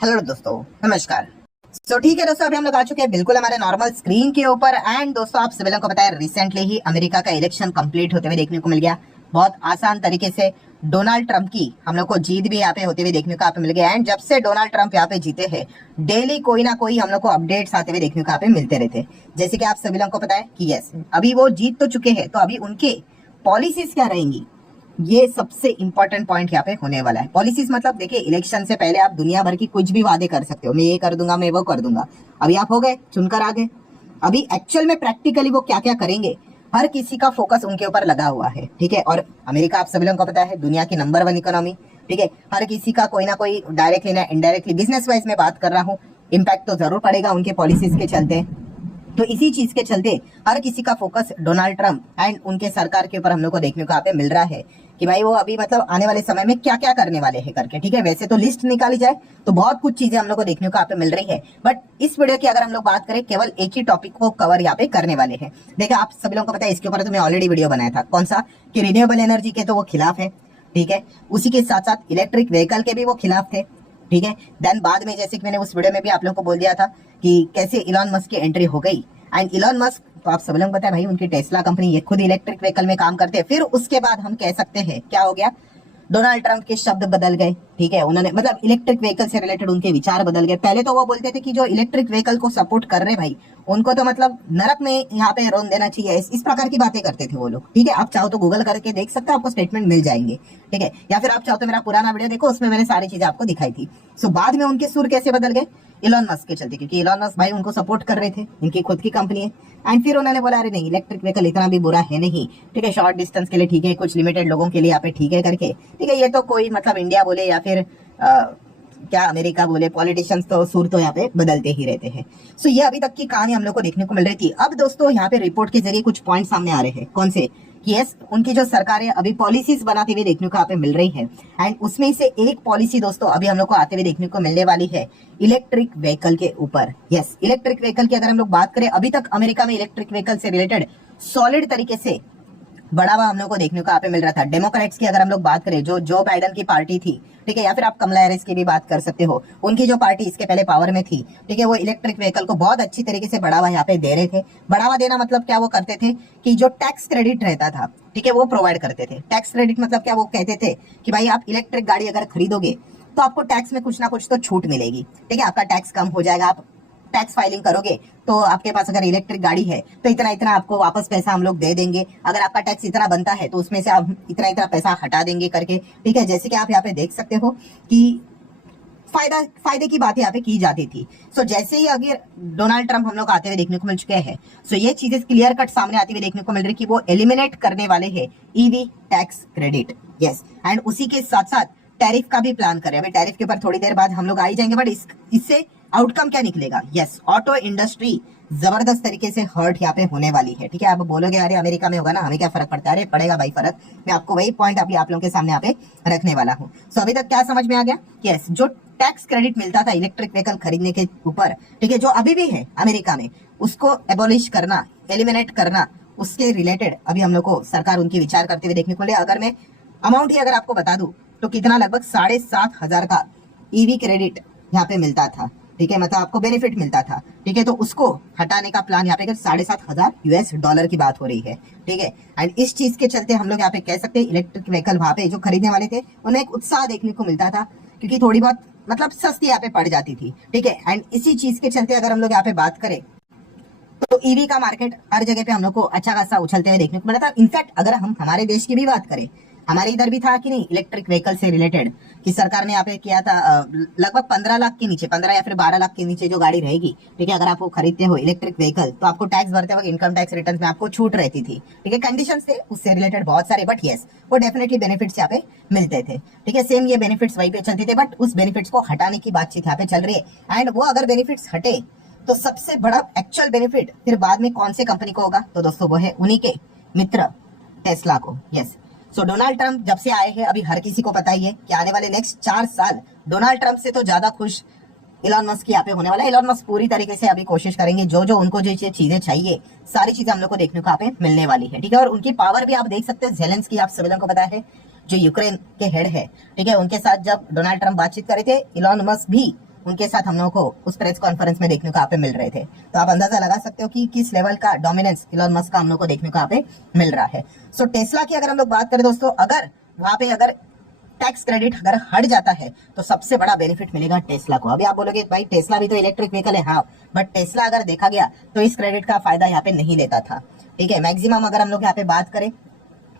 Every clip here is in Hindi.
हेलो दोस्तों, नमस्कार। ठीक है दोस्तों, अभी हम लोग आ चुके हैं बिल्कुल हमारे नॉर्मल स्क्रीन के ऊपर। एंड दोस्तों, आप सभी लोगों को पता है रिसेंटली ही अमेरिका का इलेक्शन कंप्लीट होते हुए देखने को मिल गया। बहुत आसान तरीके से डोनाल्ड ट्रंप की हम लोग को जीत भी यहाँ पे होते हुए देखने को यहाँ पे मिल गया। एंड जब से डोनाल्ड ट्रंप यहाँ पे जीते हैं, डेली कोई ना कोई हम लोग को अपडेट्स आते हुए देखने को यहाँ पे मिलते रहते हैं। जैसे कि आप सभी लोगों को पता है कि यस, अभी वो जीत तो चुके हैं, तो अभी उनके पॉलिसीज क्या रहेंगी, ये सबसे इंपॉर्टेंट पॉइंट यहाँ पे होने वाला है। पॉलिसीज मतलब देखिए, इलेक्शन से पहले आप दुनिया भर की कुछ भी वादे कर सकते हो, मैं ये कर दूंगा, मैं वो कर दूंगा। अभी आप हो गए, चुनकर आ गए। अभी एक्चुअल में प्रैक्टिकली वो क्या क्या करेंगे, हर किसी का फोकस उनके ऊपर लगा हुआ है। ठीक है, और अमेरिका आप सभी लोगों को पता है दुनिया की नंबर 1 इकोनॉमी। ठीक है, हर किसी का कोई ना कोई डायरेक्टली ना इनडायरेक्टली, बिजनेस वाइज में बात कर रहा हूँ, इम्पैक्ट तो जरूर पड़ेगा उनके पॉलिसीज के चलते। तो इसी चीज के चलते हर किसी का फोकस डोनाल्ड ट्रंप एंड उनके सरकार के ऊपर हम लोग को देखने को यहाँ पे मिल रहा है कि भाई वो अभी मतलब आने वाले समय में क्या क्या करने वाले हैं करके। ठीक है, वैसे तो लिस्ट निकाली जाए तो बहुत कुछ चीजें हम लोग को देखने को यहाँ पे मिल रही है, बट इस वीडियो की अगर हम लोग बात करें, केवल एक ही टॉपिक को कवर यहाँ पे करने वाले हैं। देखिए, आप सभी लोगों को पता है इसके ऊपर तो मैं ऑलरेडी वीडियो बनाया था। कौन सा? कि रिन्यूएबल एनर्जी के तो वो खिलाफ है। ठीक है, उसी के साथ साथ इलेक्ट्रिक व्हीकल के भी वो खिलाफ थे। ठीक है, देन बाद में जैसे कि मैंने उस वीडियो में भी आप लोगों को बोल दिया था कि कैसे इलॉन मस्क की एंट्री हो गई। एंड इलॉन मस्क तो आप सब लोग पता है भाई, उनकी टेस्ला कंपनी ये खुद इलेक्ट्रिक व्हीकल में काम करते हैं। फिर उसके बाद हम कह सकते हैं क्या हो गया, डोनाल्ड ट्रंप के शब्द बदल गए। ठीक है, उन्होंने मतलब इलेक्ट्रिक व्हीकल से रिलेटेड उनके विचार बदल गए। पहले तो वो बोलते थे कि जो इलेक्ट्रिक व्हीकल को सपोर्ट कर रहे भाई, उनको तो मतलब नरक में यहाँ पे रोन देना चाहिए, इस प्रकार की बातें करते थे वो लोग। ठीक है, आप चाहो तो गूगल करके देख सकते हो, आपको स्टेटमेंट मिल जाएंगे। ठीक है, या फिर आप चाहो तो मेरा पुराना वीडियो देखो, उसमें मैंने सारी चीजें आपको दिखाई थी। सो बाद में उनके सुर कैसे बदल गए, इलॉन मस्क के चलते, क्योंकि इलॉन मस्क भाई उनको सपोर्ट कर रहे थे, इनकी खुद की कंपनी है। एंड फिर उन्होंने बोला अरे नहीं, इलेक्ट्रिक व्हीकल इतना भी बुरा है नहीं। ठीक है, शॉर्ट डिस्टेंस के लिए ठीक है, कुछ लिमिटेड लोगों के लिए यहाँ पे ठीक है करके। ठीक है, ये तो कोई मतलब इंडिया बोले या फिर क्या अमेरिका बोले, पॉलिटिशियंस तो सुर तो यहाँ पे बदलते ही रहते हैं। सो ये अभी तक की कहानी हम लोग को देखने को मिल रही थी। अब दोस्तों यहाँ पे रिपोर्ट के जरिए कुछ पॉइंट सामने आ रहे हैं। कौन से? यस, उनकी जो सरकार है अभी पॉलिसीज बनाते हुए देखने को यहाँ पे मिल रही है। एंड उसमें से एक पॉलिसी दोस्तों अभी हम लोग को आते हुए देखने को मिलने वाली है इलेक्ट्रिक व्हीकल के ऊपर। यस, इलेक्ट्रिक व्हीकल की अगर हम लोग बात करें, अभी तक अमेरिका में इलेक्ट्रिक व्हीकल से रिलेटेड सॉलिड तरीके से बढ़ावा हम लोग को देखने को यहाँ पे मिल रहा था। डेमोक्रेट्स की अगर हम लोग बात करें, जो जो बाइडन की पार्टी थी, ठीक है, या फिर आप कमला हैरिस की भी बात कर सकते हो, उनकी जो पार्टी इसके पहले पावर में थी, ठीक है, वो इलेक्ट्रिक व्हीकल को बहुत अच्छी तरीके से बढ़ावा यहाँ पे दे रहे थे। बढ़ावा देना मतलब क्या, वो करते थे कि जो टैक्स क्रेडिट रहता था, ठीक है, वो प्रोवाइड करते थे। टैक्स क्रेडिट मतलब क्या, वो कहते थे कि भाई आप इलेक्ट्रिक गाड़ी अगर खरीदोगे तो आपको टैक्स में कुछ ना कुछ तो छूट मिलेगी। ठीक है, आपका टैक्स कम हो जाएगा, आप टैक्स फाइलिंग करोगे तो आपके पास अगर इलेक्ट्रिक गाड़ी है तो इतना इतना आपको वापस पैसा हम लोग दे देंगे। अगर आपका टैक्स इतना बनता है तो उसमें से आप इतना इतना पैसा हटा देंगे करके। ठीक है, जैसे कि आप यहाँ पे देख सकते हो कि फायदे की बातें यहाँ पे की जाती थी। सो जैसे ही अगर डोनाल्ड ट्रंप हम लोग आते हुए देखने को मिल चुके हैं, सो ये चीजें क्लियर कट सामने आती हुई देखने को मिल रही कि वो एलिमिनेट करने वाले हैं EV tax credit. Yes, and उसी के साथ साथ टैरिफ का भी प्लान करें। अभी टैरिफ के ऊपर थोड़ी देर बाद हम लोग आ ही जाएंगे, बट इससे आउटकम क्या निकलेगा? यस, ऑटो इंडस्ट्री जबरदस्त तरीके से हर्ट यहाँ पे होने वाली है। ठीक है, आप बोलोगे अरे अमेरिका में होगा ना, हमें क्या फर्क पड़ता है? अरे पड़ेगा भाई फर्क। मैं आपको वही पॉइंट अभी आप लोगों के सामने यहाँ पे रखने वाला हूँ। सो अभी तक क्या समझ में आ गया? यस, जो टैक्स क्रेडिट मिलता था इलेक्ट्रिक व्हीकल खरीदने के ऊपर, ठीक है, जो अभी भी है अमेरिका में, उसको एबोलिश करना, एलिमिनेट करना, उसके रिलेटेड अभी हम लोग को सरकार उनकी विचार करते हुए देखने को मिले। अगर मैं अमाउंट ही अगर आपको बता दूं तो कितना, लगभग 7,500 का ईवी क्रेडिट यहाँ पे मिलता था। ठीक है, मतलब आपको बेनिफिट मिलता था। ठीक है, तो उसको हटाने का प्लान यहाँ पे $7,500 की बात हो रही है। ठीक है, एंड इस चीज के चलते हम लोग यहाँ पे कह सकते हैं इलेक्ट्रिक व्हीकल वहां पे जो खरीदने वाले थे उन्हें एक उत्साह देखने को मिलता था, क्योंकि थोड़ी बहुत मतलब सस्ती यहाँ पे पड़ जाती थी। ठीक है, एंड इसी चीज के चलते अगर हम लोग यहाँ पे बात करें तो ईवी का मार्केट हर जगह पे हम लोग को अच्छा खासा उछलते हुए देखने को मिला था। इनफैक्ट अगर हम हमारे देश की भी बात करें, हमारे इधर भी था कि नहीं इलेक्ट्रिक व्हीकल से रिलेटेड, कि सरकार ने यहाँ पे किया था लगभग 15 लाख के नीचे, 15 या फिर 12 लाख के नीचे जो गाड़ी रहेगी, ठीक है, अगर आप वो खरीदते हो इलेक्ट्रिक व्हीकल, तो आपको टैक्स भरते वक्त इनकम टैक्स रिटर्न में आपको छूट रहती थी। ठीक है, कंडीशन थे उससे रिलेटेड बहुत सारे, बट यस, वो डेफिनेटली बेनिफिट्स यहाँ पे मिलते थे। ठीक है, सेम ये बेनिफिट्स वहीं पे चलते थे, बट उस बेनिफिट्स को हटाने की बातचीत यहाँ पे चल रही है। एंड वो अगर बेनिफिट्स हटे तो सबसे बड़ा एक्चुअल बेनिफिट फिर बाद में कौन से कंपनी को होगा? तो दोस्तों वो है उन्हीं के मित्र टेस्ला को। यस, सो डोनाल्ड ट्रंप जब से आए हैं, अभी हर किसी को पता ही है कि आने वाले नेक्स्ट 4 साल डोनाल्ड ट्रंप से तो ज्यादा खुश इलॉन मस्क यहाँ पे होने वाला है। इलॉन मस्क पूरी तरीके से अभी कोशिश करेंगे, जो जो उनको जो चीजें चाहिए सारी चीजें हम लोग को देखने को यहाँ पे मिलने वाली है। ठीक है, और उनकी पावर भी आप देख सकते हैं। जेलेंस्की आप सभी लोगों को पता है जो यूक्रेन के हेड है, ठीक है, उनके साथ जब डोनाल्ड ट्रंप बातचीत कर रहे थे, इलॉन मस्क भी उनके साथ हम लोगों को उस प्रेस कॉन्फ्रेंस में देखने को यहाँ पे मिल रहे थे। तो आप अंदाजा लगा सकते हो कि किस लेवल का डोमिनेंस इलॉन मस्क का हम लोग को देखने को यहाँ पे मिल रहा है। सो टेस्ला की अगर हम लोग बात करें दोस्तों, अगर वहां पे अगर टैक्स क्रेडिट अगर हट जाता है तो सबसे बड़ा बेनिफिट मिलेगा टेस्ला को। अभी आप बोलोगे भाई टेस्ला भी तो इलेक्ट्रिक व्हीकल है, हाँ, बट टेस्ला अगर देखा गया तो इस क्रेडिट का फायदा यहाँ पे नहीं लेता था। ठीक है, मैक्सिमम अगर हम लोग यहाँ पे बात करें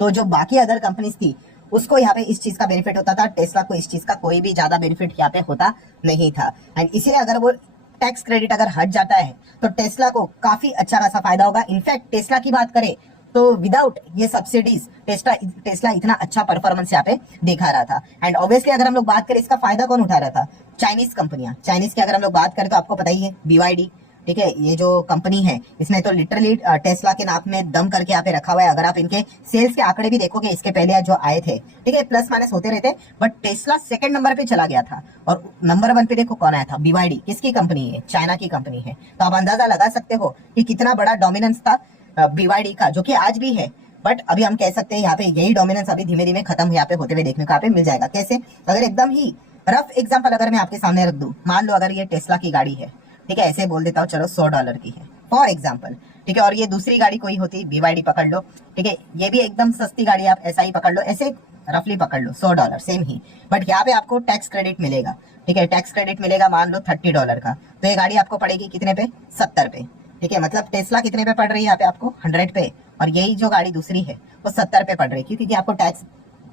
तो जो बाकी अदर कंपनीज थी उसको यहाँ पे इस चीज का बेनिफिट होता था, टेस्ला को इस चीज का कोई भी ज्यादा बेनिफिट यहाँ पे होता नहीं था। एंड इसीलिए अगर वो टैक्स क्रेडिट अगर हट जाता है तो टेस्ला को काफी अच्छा खासा फायदा होगा। इनफैक्ट टेस्ला की बात करें तो विदाउट ये सब्सिडीज टेस्ला इतना अच्छा परफॉर्मेंस यहाँ पे दिखा रहा था। एंड ऑब्वियसली अगर हम लोग बात करें इसका फायदा कौन उठा रहा था, चाइनीज कंपनियां। चाइनीज की अगर हम लोग बात करें तो आपको पता ही है BYD, ठीक है, ये जो कंपनी है इसने तो लिटरली टेस्ला के नाम में दम करके यहाँ पे रखा हुआ है। अगर आप इनके सेल्स के आंकड़े भी देखोगे इसके पहले जो आए थे, ठीक है, प्लस माइनस होते रहते, बट टेस्ला सेकंड नंबर पे चला गया था और नंबर 1 पे देखो कौन आया था, BYD। किसकी कंपनी है? चाइना की कंपनी है। तो आप अंदाजा लगा सकते हो कि कितना बड़ा डोमिनेंस था BYD का, जो कि आज भी है। बट अभी हम कह सकते हैं यहाँ पे यही डोमिनेंस अभी धीमे धीमे खत्म यहाँ पे होते हुए देखने को यहाँ पे मिल जाएगा। कैसे? अगर एकदम ही रफ एग्जांपल अगर मैं आपके सामने रख दूं, मान लो अगर ये टेस्ला की गाड़ी है, ठीक है, ऐसे बोल देता हूँ चलो $100 की है फॉर एग्जाम्पल, ठीक है, और ये दूसरी गाड़ी कोई होती BYD पकड़ लो, ठीक है, ये भी एकदम सस्ती गाड़ी, आप ऐसा ही पकड़ लो, ऐसे रफली पकड़ लो $100 सेम ही, बट यहाँ पे आपको टैक्स क्रेडिट मिलेगा। ठीक है, टैक्स क्रेडिट मिलेगा मान लो $30 का, तो ये गाड़ी आपको पड़ेगी कितने पे? 70 पे। ठीक है, मतलब टेस्ला कितने पे पड़ रही है यहाँ पे आपको? 100 पे, और यही जो गाड़ी दूसरी है वो 70 पे पड़ रही है, क्योंकि आपको टैक्स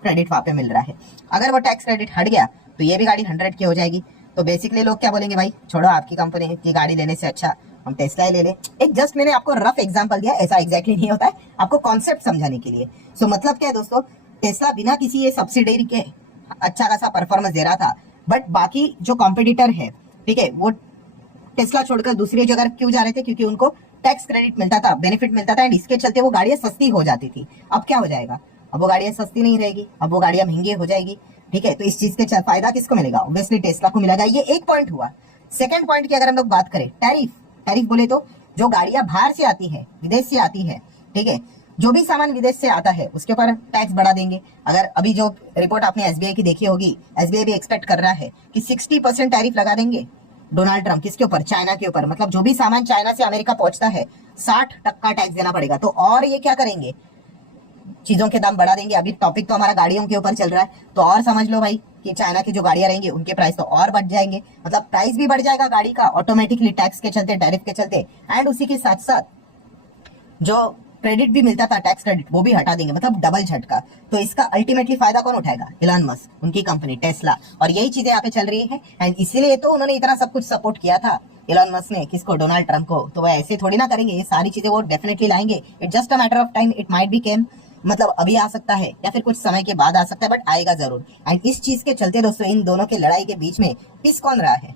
क्रेडिट वहां पे मिल रहा है। अगर वो टैक्स क्रेडिट हट गया तो ये भी गाड़ी 100 की हो जाएगी। तो बेसिकली लोग क्या बोलेंगे, भाई छोड़ो आपकी कंपनी की गाड़ी लेने से अच्छा हम टेस्ला ही ले लें। एक जस्ट मैंने आपको रफ एग्जांपल दिया, ऐसा एग्जैक्टली नहीं होता है, आपको कॉन्सेप्ट समझाने के लिए। सो मतलब क्या है दोस्तों, टेस्ला बिना किसी ये सब्सिडी के अच्छा खासा परफॉर्मेंस दे रहा था, बट बाकी जो कॉम्पिटिटर है, ठीक है, वो टेस्ला छोड़कर दूसरी जगह क्यों जा रहे थे? क्योंकि उनको टैक्स क्रेडिट मिलता था, बेनिफिट मिलता था, एंड इसके चलते वो गाड़ियां सस्ती हो जाती थी। अब क्या हो जाएगा? अब वो गाड़ियां सस्ती नहीं रहेगी, अब वो गाड़ियां महंगी हो जाएगी। ठीक है, तो इस चीज के फायदा किसको मिलेगा? ऑब्वियसली टेस्ला को मिलेगा। ये एक पॉइंट हुआ। सेकंड पॉइंट की अगर हम लोग बात करें, टैरिफ बोले तो जो गाड़ियां बाहर से आती है, विदेश से आती है, ठीक है, जो भी सामान विदेश से आता है उसके ऊपर टैक्स बढ़ा देंगे। अगर अभी जो रिपोर्ट आपने SBI की देखी होगी, SBI भी एक्सपेक्ट कर रहा है कि 60% टैरिफ लगा देंगे डोनाल्ड ट्रम्प। किसके ऊपर? चाइना के ऊपर। मतलब जो भी सामान चाइना से अमेरिका पहुंचता है 60% टैक्स देना पड़ेगा। तो और ये क्या करेंगे? चीजों के दाम बढ़ा देंगे। अभी टॉपिक तो हमारा गाड़ियों के ऊपर चल रहा है, तो और समझ लो भाई कि चाइना की जो गाड़ियां रहेंगी उनके प्राइस तो और बढ़ जाएंगे। मतलब प्राइस भी बढ़ जाएगा गाड़ी का ऑटोमेटिकली टैक्स के चलते, टैरिफ के चलते, एंड उसी के साथ साथ जो क्रेडिट भी मिलता था टैक्स क्रेडिट वो भी हटा देंगे, मतलब डबल झटका। तो इसका अल्टीमेटली फायदा कौन उठाएगा? इलॉन मस्क, उनकी कंपनी टेस्ला। और यही चीजें यहाँ पे चल रही है, एंड इसीलिए तो उन्होंने इतना सब कुछ सपोर्ट किया था इलॉन मस्क ने, किसको? डोनाल्ड ट्रम्प को। तो वो ऐसे थोड़ी ना करेंगे, ये सारी चीजें वो डेफिनेटली लाएंगे। It just a matter of time, it might be came, मतलब अभी आ सकता है या फिर कुछ समय के बाद आ सकता है, बट आएगा जरूर। एंड इस चीज के चलते दोस्तों इन दोनों के लड़ाई के बीच में पिस कौन रहा है?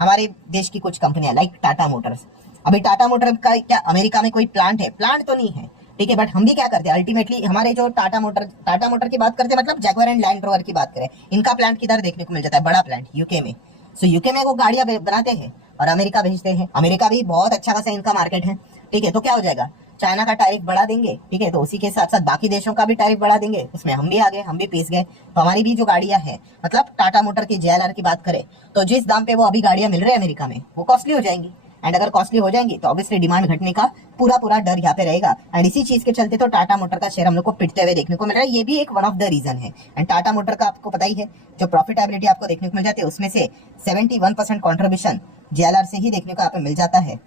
हमारे देश की कुछ कंपनियां लाइक टाटा मोटर्स। अभी टाटा मोटर का क्या अमेरिका में कोई प्लांट है? प्लांट तो नहीं है, ठीक है, बट हम भी क्या करते हैं अल्टीमेटली, हमारे जो टाटा मोटर की बात करते हैं, मतलब जैगुआर एंड लैंड रोवर की बात करें, इनका प्लांट किधर देखने को मिल जाता है? बड़ा प्लांट यूके में। सो यूके में वो गाड़ियां बनाते हैं और अमेरिका भेजते हैं। अमेरिका भी बहुत अच्छा खासा इनका मार्केट है, ठीक है। तो क्या हो जाएगा? चाइना का टैरिफ बढ़ा देंगे, ठीक है, तो उसी के साथ साथ बाकी देशों का भी टैरिफ बढ़ा देंगे, उसमें हम भी आ गए, हम भी पीस गए। तो हमारी भी जो गाड़ियां हैं, मतलब टाटा मोटर की JLR की बात करें तो जिस दाम पे वो अभी गाड़ियां मिल रही है अमेरिका में, वो कॉस्टली हो जाएंगी। एंड अगर कॉस्टली हो जाएंगी तो ऑब्वियसली डिमांड घटने का पूरा डर यहाँ पे रहेगा। एंड इसी चीज के चलते तो टाटा मोटर का शेयर हम लोग को पिटते हुए देखने को मिल रहा है। ये भी एक वन ऑफ द रीजन है। एंड टाटा मोटर का आपको पता ही है, जो प्रॉफिटेबिलिटी आपको देखने को मिल जाती है उसमें से 71% कॉन्ट्रीब्यूशन JLR से ही देखने को यहाँ पे मिल जाता है।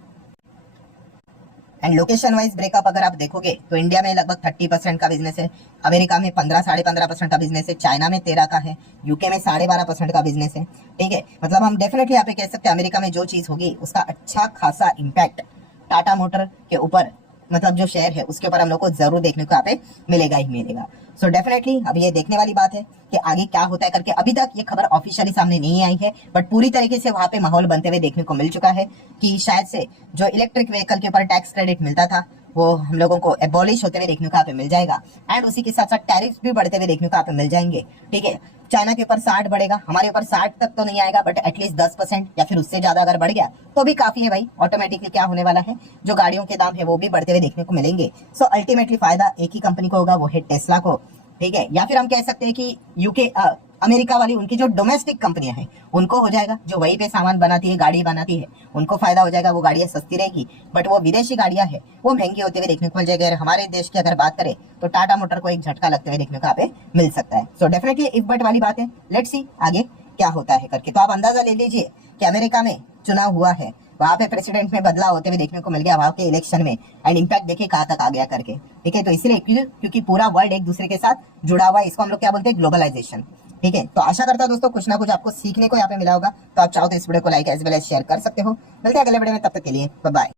एंड लोकेशन वाइज ब्रेकअप अगर आप देखोगे तो इंडिया में लगभग 30% का बिजनेस है, अमेरिका में 15-15.5% का बिजनेस है, चाइना में 13 का है, यूके में 12.5% का बिजनेस है, ठीक है। मतलब हम डेफिनेटली यहाँ पे कह सकते हैं अमेरिका में जो चीज होगी उसका अच्छा खासा इम्पैक्ट टाटा मोटर के ऊपर, मतलब जो शेयर है उसके ऊपर हम लोग को जरूर देखने को यहाँ पे मिलेगा ही मिलेगा। सो डेफिनेटली अब ये देखने वाली बात है कि आगे क्या होता है करके। अभी तक ये खबर ऑफिशियली सामने नहीं आई है, बट पूरी तरीके से वहां पे माहौल बनते हुए देखने को मिल चुका है कि शायद से जो इलेक्ट्रिक व्हीकल के ऊपर टैक्स क्रेडिट मिलता था वो हम लोगों को एबॉलिश होते हुए देखने को यहाँ पे मिल जाएगा। एंड उसी के साथ साथ टैरिफ भी बढ़ते हुए देखने को यहाँ पे मिल जाएंगे, ठीक है। चाइना के ऊपर 60 बढ़ेगा, हमारे ऊपर 60 तक तो नहीं आएगा, बट एटलीस्ट 10% या फिर उससे ज्यादा अगर बढ़ गया तो भी काफी है भाई। ऑटोमेटिकली क्या होने वाला है, जो गाड़ियों के दाम है वो भी बढ़ते हुए देखने को मिलेंगे। सो अल्टीमेटली फायदा एक ही कंपनी को होगा, वो है टेस्ला को, ठीक है। या फिर हम कह सकते हैं कि यूके अमेरिका वाली उनकी जो डोमेस्टिक कंपनियां हैं उनको हो जाएगा, जो वहीं पे सामान बनाती है, गाड़ी बनाती है, उनको फायदा हो जाएगा, वो गाड़ियां सस्ती रहेगी। बट वो विदेशी गाड़ियां है वो महंगी होते हुए देखने को मिल जाएगी। और हमारे देश की अगर बात करें तो टाटा मोटर को एक झटका लगते हुए देखने को यहाँ पे मिल सकता है। सो डेफिनेटली इफ बट वाली बात है, लेट्स सी आगे क्या होता है करके। तो आप अंदाजा ले लीजिए कि अमेरिका में चुनाव हुआ है, वहां पे प्रेसिडेंट में बदलाव होते हुए देखने को मिल गया वहां के इलेक्शन में, एंड इम्पैक्ट देखिए कहां तक आ गया करके। ठीक है, तो इसलिए क्योंकि पूरा वर्ल्ड एक दूसरे के साथ जुड़ा हुआ है, इसको हम लोग क्या बोलते हैं, ग्लोबलाइजेशन। ठीक है, तो आशा करता हूं दोस्तों कुछ ना कुछ आपको सीखने को यहाँ पे मिला होगा। तो आप चाहो तो इस वीडियो को like as well as share कर सकते हो। मिलते हैं अगले वीडियो में, तब तक के लिए बाय बाय।